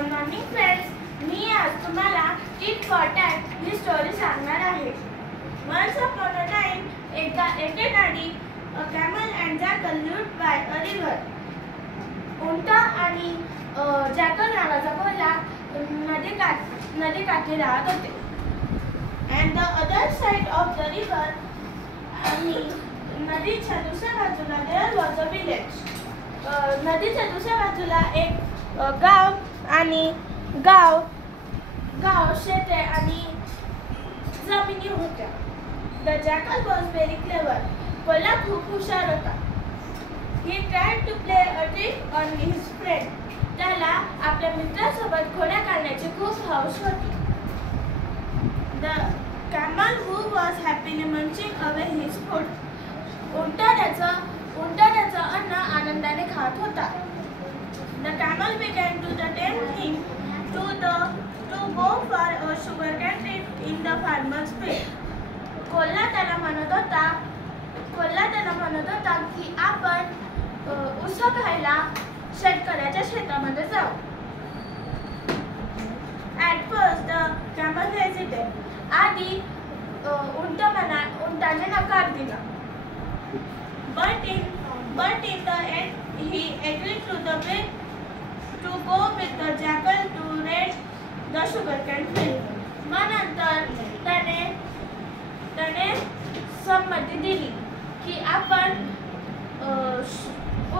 Good morning friends, मी आज तुम्हाला tit for tat he story सांगणार आहे. Once upon a time, एकट्याने a camel and jackal lived by a river. उंट आणि जॅकल नावाचा कोल्हा नदीकाठी राहत होते. And the other side of the river, आणि नदीच्या दुसऱ्या बाजूला there was a village. नदीच्या दुसऱ्या बाजूला एक गाव आणि गाव शेते आणि जमिनी होत्या. The jackal was very clever. कोल्हा खूप हुशार होता. He tried to play a trick on his friend. त्याला आपल्या मित्रासोबत खोड्या करण्याची खूप हौस होती. The camel who was happily munching away his food. उंट त्याचं अन्न आनंदाने खात होता. The camel began to tempt him to go for a sugarcane trip in the farmer's field. कोल्हा त्याला म्हणत होता की आपण ऊस खायला शेतकऱ्याच्या शेतामध्ये जाऊ. At first the camel hesitated. आधी उंटाने नकार दिला. But in the end he agreed to go with the jackal to raid the sugarcane field. मग नंतर त्याने संमती दिली की आपण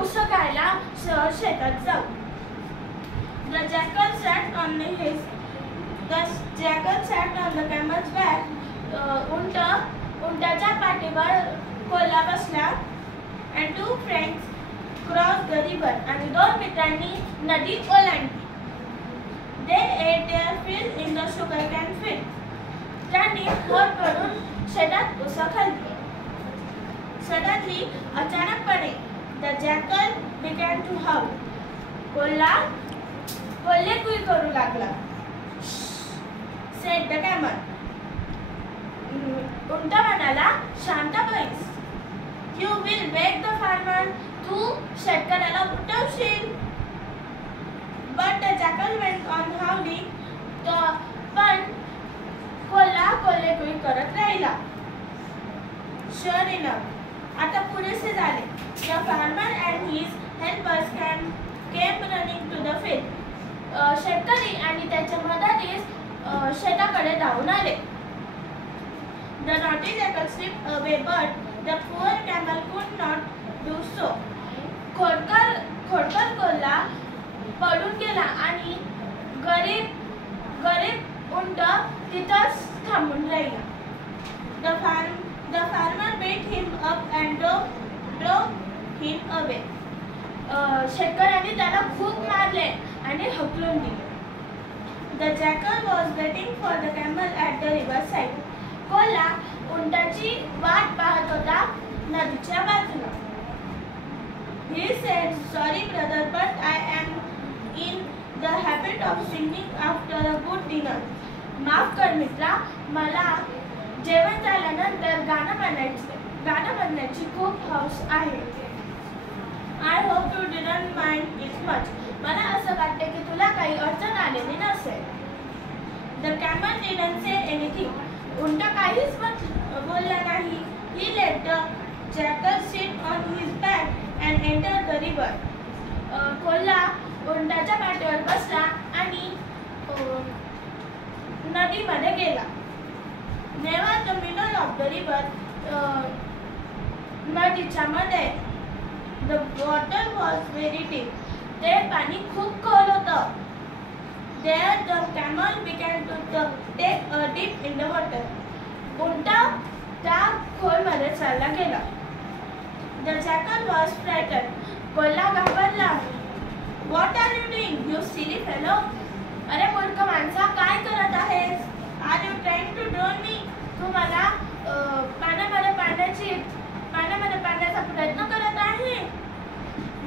ऊस खायला शेतात जाऊ. The jackal sat on the camel's back. उंटाच्या पाठीवर कोल्हा बसला. And two friends crossed the river. आणि दोन मित्रांनी नदी ओलांडली. They ate their fill in the sugarcane field. त्यांनी पोट भरून शेतात ऊस खाल्ली. Suddenly, अचानकपणे, the jackal began to howl. Kolhe कुई करू लागला. Said the camel. उंट म्हणाला, शांत बैस. You will wake the farmer. तू शेतकऱ्याला उठवशील. But the jackal went on howling. पण कोल्हा कोल्हेकुई करत राहिला. Sure enough, आता पुरेसे झाले. The farmer and his helpers came running to the field. शेतकरी आणि त्याच्या मदतीस शेताकडे धावून आले. The naughty jackal slipped away, but the poor camel could not do so. खोडकर कोल्हा पडून गेला आणि गरीब उंट तिथंच थांबून राहिला. The farmer beat him up and drove him away. शेतकऱ्यांनी त्याला खूप मारले आणि हकलून दिले. The jackal was waiting for the camel at the riverside. कोल्हा उंटाची वाट पाहत होता नदीच्या बाजूला. He said, "Sorry brother, but I am in the habit of singing after a good dinner." माफ कर मित्रा, मला जेवण झाल्यानंतर गाणं म्हणण्याची खूप हौस आहे. I hope you didn't mind it much. मला असं वाटते की तुला काही अडचण आलेली नसेल. The camel didn't say anything. उंट काहीच बोलला नाही. He let the jackal sit on his back and enter the river. कोल्हा उंटाच्या पाठीवर बसला आणि नदीमध्ये गेला. Near the middle of the river, नदीच्या मध्ये, the water was very deep. ते पाणी खूप खोल होतं. There the camel began to take a dip in the water. उंट त्या खोलमध्ये चालला गेला. The jackal was frightened. कोल्हा घाबरला. What are you doing, you silly fellow? अरे मूर्ख माणसा, काय करत आहेस? Are you trying to drown me? तू मला पाण्यामध्ये पाडण्याचा प्रयत्न करत आहे?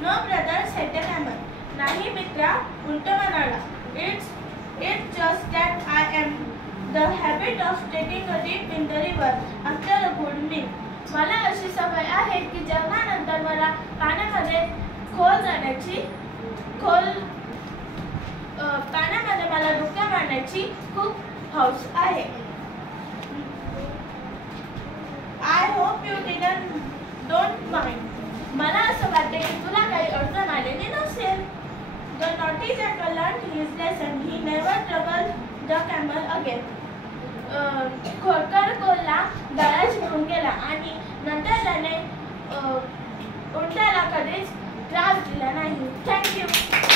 No brother, said the camel. नाही मित्रा, उंट म्हणाला. It's just that I am the habit of taking a dip in the river after a good meal. मला अशी सवय आहे की जेवणानंतर मला पाण्यामध्ये खोल खाण्याची खूप हौस आहे. I hope you don't mind. मला असं वाटते की तुला काही अडचण आलेली नसेल. The naughty jackal learned his lesson. He never troubled the camel again. खोडकर कोल्हा बराच घेऊन गेला आणि नंतर त्याने उंटाला कधीच त्रास दिला नाही. थँक्यू.